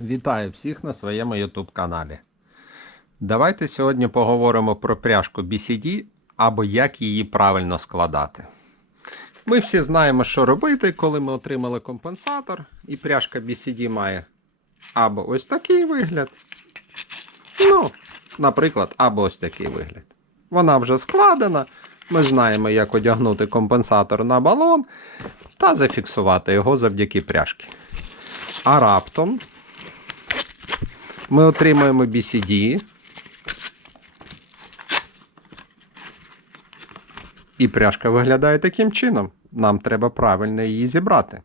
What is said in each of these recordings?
Вітаю всіх на своєму YouTube каналі. Давайте сьогодні поговоримо про пряжку BCD або як її правильно складати. Ми всі знаємо, що робити, коли ми отримали компенсатор, і пряжка BCD має або ось такий вигляд. Ну, наприклад, або ось такий вигляд. Вона вже складена. Ми знаємо, як одягнути компенсатор на балон та зафіксувати його завдяки пряжці. А раптом ми отримуємо BCD. І пряжка виглядає таким чином. Нам треба правильно її зібрати.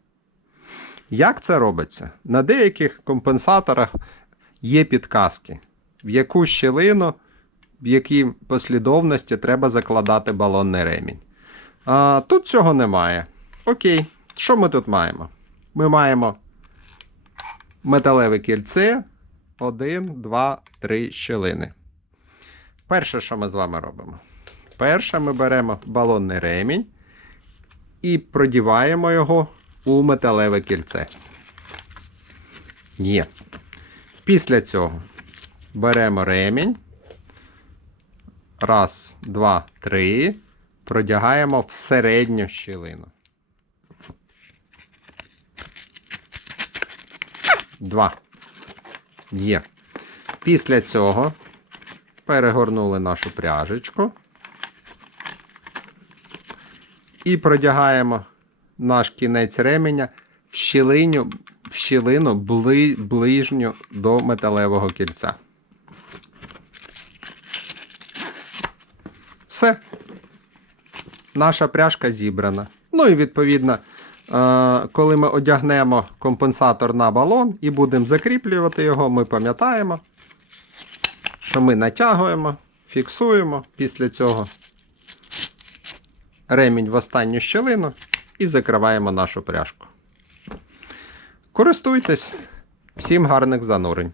Як це робиться? На деяких компенсаторах є підказки, в яку щілину, в якій послідовності треба закладати балонний ремінь. А, Тут цього немає. Окей, що ми тут маємо? Ми маємо металеве кільце, 1, 2, 3 щілини. Перше, що ми з вами робимо. Перше, ми беремо балонний ремінь і продіваємо його у металеве кільце. Є. Після цього беремо ремінь. Раз, два, три. Продягаємо в середню щілину. Два. Є. Після цього перегорнули нашу пряжечку і продягаємо наш кінець ременя в щілиню, в щілину бли, ближню до металевого кільця. Все. Наша пряжка зібрана. Ну і відповідно, коли ми одягнемо компенсатор на балон і будемо закріплювати його, ми пам'ятаємо, що ми натягуємо, фіксуємо після цього ремінь в останню щелину і закриваємо нашу пряжку. Користуйтесь, всім гарних занурень!